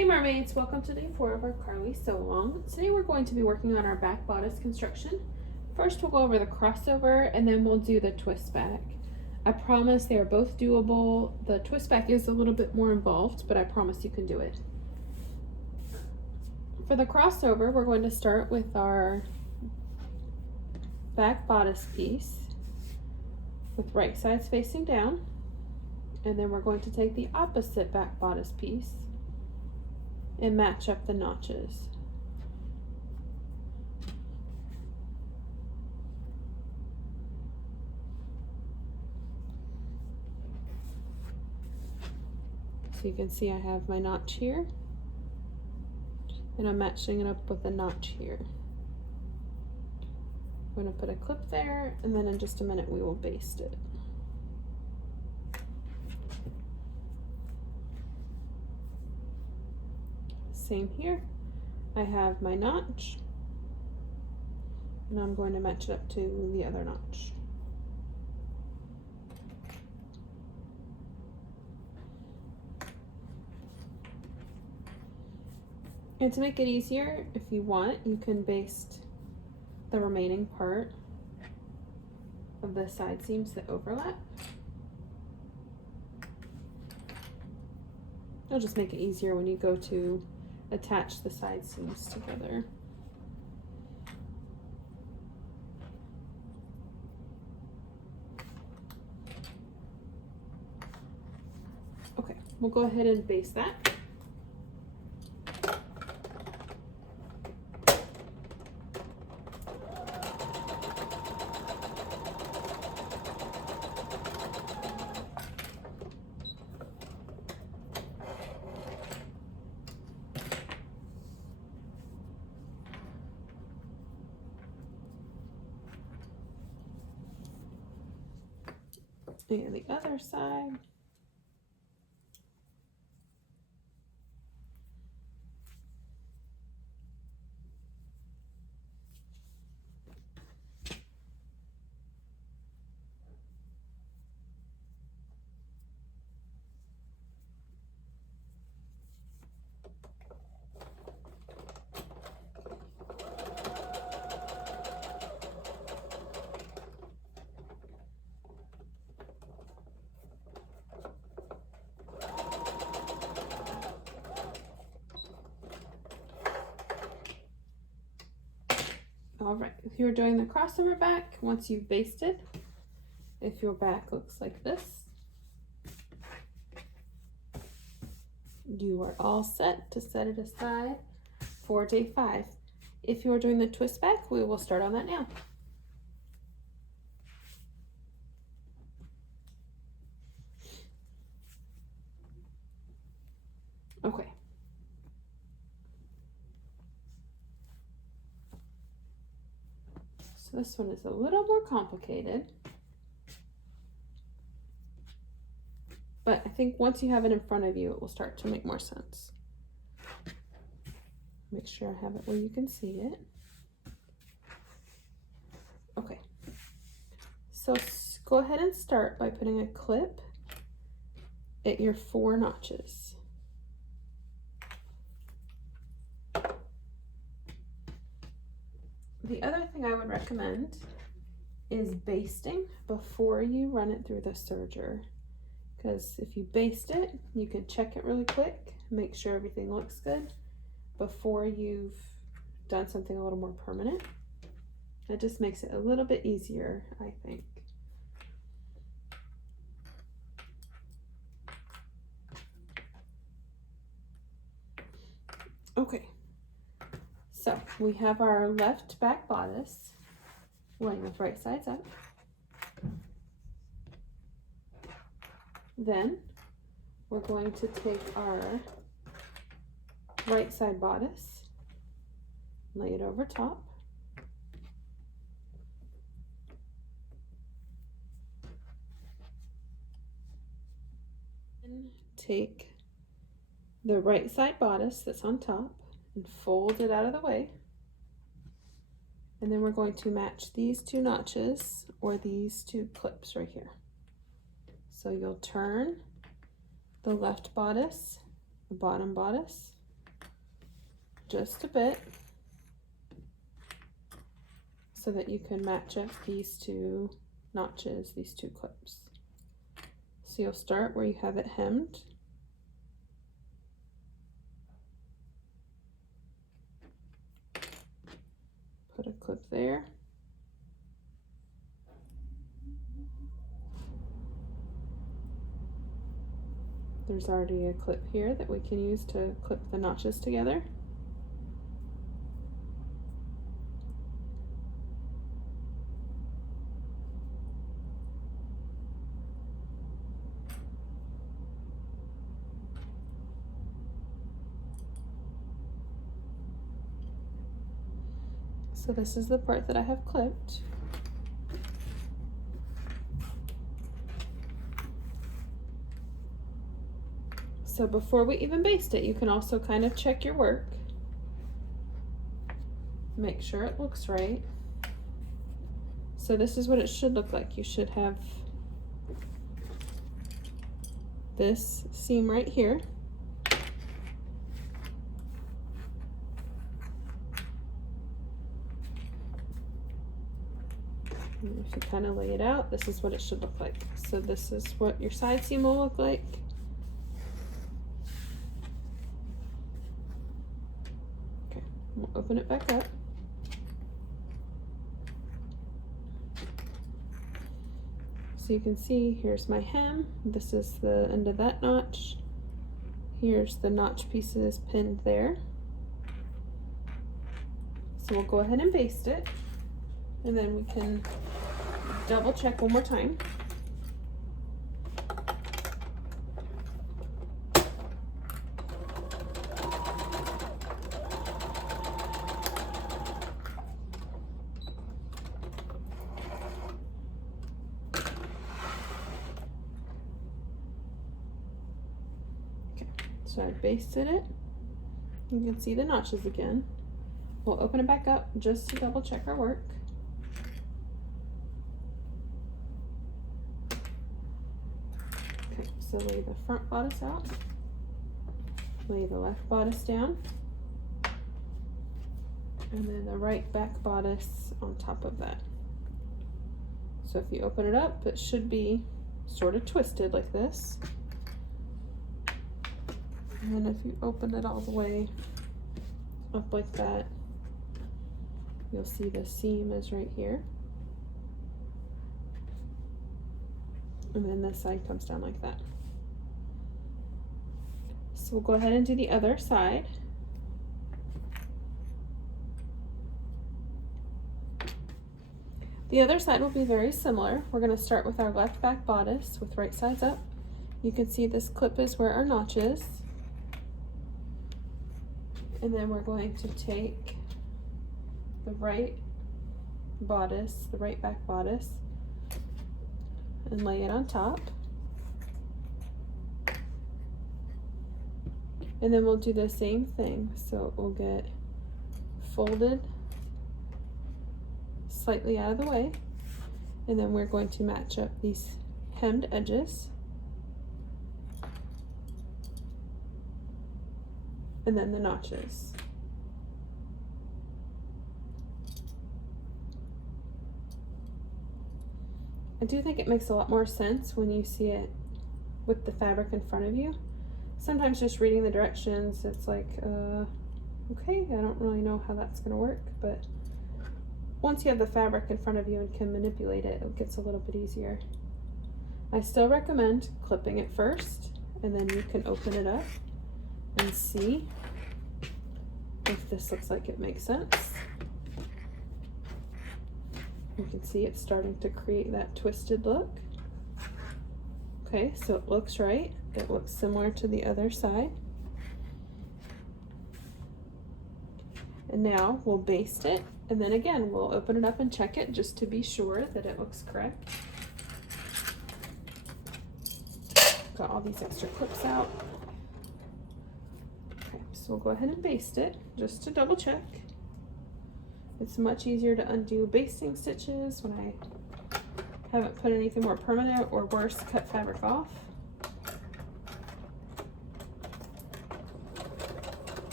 Hey Mermaids, welcome to day 4 of our Carli Sew-a-long. Today we're going to be working on our back bodice construction. First we'll go over the crossover and then we'll do the twist back. I promise they are both doable. The twist back is a little bit more involved, but I promise you can do it. For the crossover, we're going to start with our back bodice piece with right sides facing down, and then we're going to take the opposite back bodice piece and match up the notches. So you can see I have my notch here, and I'm matching it up with a notch here. I'm going to put a clip there, and then in just a minute we will baste it. Same here. I have my notch, and I'm going to match it up to the other notch. And to make it easier, if you want, you can baste the remaining part of the side seams that overlap. It'll just make it easier when you go to attach the side seams together. Okay, we'll go ahead and baste that. And the other side. All right, if you're doing the crossover back, once you've basted, if your back looks like this, you are all set to set it aside for day 5. If you're doing the twist back, we will start on that now. Okay. So this one is a little more complicated, but I think once you have it in front of you, it will start to make more sense. Make sure I have it where you can see it. Okay, so go ahead and start by putting a clip at your 4 notches. The other thing I would recommend is basting before you run it through the serger, because if you baste it, you can check it really quick, make sure everything looks good before you've done something a little more permanent. It just makes it a little bit easier, I think. Okay. So we have our left back bodice laying with right sides up. Then we're going to take our right side bodice, lay it over top. And take the right side bodice that's on top and fold it out of the way. And then we're going to match these 2 notches or these 2 clips right here. So you'll turn the left bodice, the bottom bodice, just a bit so that you can match up these two notches, these two clips. So you'll start where you have it hemmed. Put a clip there. There's already a clip here that we can use to clip the notches together. So this is the part that I have clipped. So before we even baste it, you can also kind of check your work. Make sure it looks right. So this is what it should look like. You should have this seam right here. And if you kind of lay it out, this is what it should look like. So this is what your side seam will look like. Okay, we'll open it back up. So you can see, here's my hem. This is the end of that notch. Here's the notch pieces pinned there. So we'll go ahead and baste it, and then we can double check one more time. So I basted it. You can see the notches again. We'll open it back up just to double check our work. Okay, so lay the front bodice out. Lay the left bodice down. And then the right back bodice on top of that. So if you open it up, it should be sort of twisted like this. And then if you open it all the way up like that, you'll see the seam is right here. And then this side comes down like that. So we'll go ahead and do the other side. The other side will be very similar. We're going to start with our left back bodice with right sides up. You can see this clip is where our notch is. And then we're going to take the right bodice, the right back bodice, and lay it on top. And then we'll do the same thing. So it will get folded slightly out of the way. And then we're going to match up these hemmed edges. And then the notches. I do think it makes a lot more sense when you see it with the fabric in front of you. Sometimes just reading the directions, it's like, okay, I don't really know how that's gonna work, but once you have the fabric in front of you and can manipulate it, it gets a little bit easier. I still recommend clipping it first, and then you can open it up and see if this looks like it makes sense. You can see it's starting to create that twisted look. Okay, so it looks right. It looks similar to the other side. And now we'll baste it, and then again we'll open it up and check it just to be sure that it looks correct. Got all these extra clips out. Okay, so we'll go ahead and baste it just to double check. It's much easier to undo basting stitches when I haven't put anything more permanent, or worse, cut fabric off.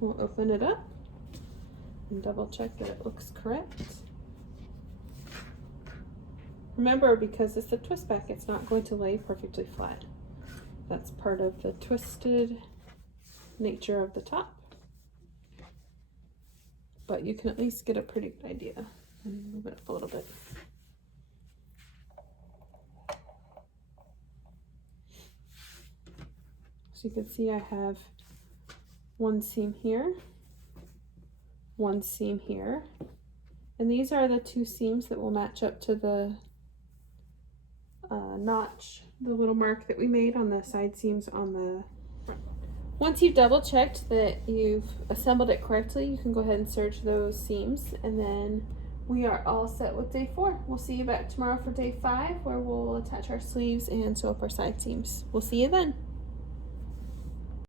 we'll open it up and double check that it looks correct. Remember, because it's a twist back, it's not going to lay perfectly flat. That's part of the twisted nature of the top. But you can at least get a pretty good idea. And move it up a little bit. So you can see I have one seam here, one seam here, and these are the two seams that will match up to the notch, the little mark that we made on the side seams on the front. Once you've double checked that you've assembled it correctly, you can go ahead and serge those seams, and then we are all set with day 4. We'll see you back tomorrow for day 5, where we'll attach our sleeves and sew up our side seams. We'll see you then.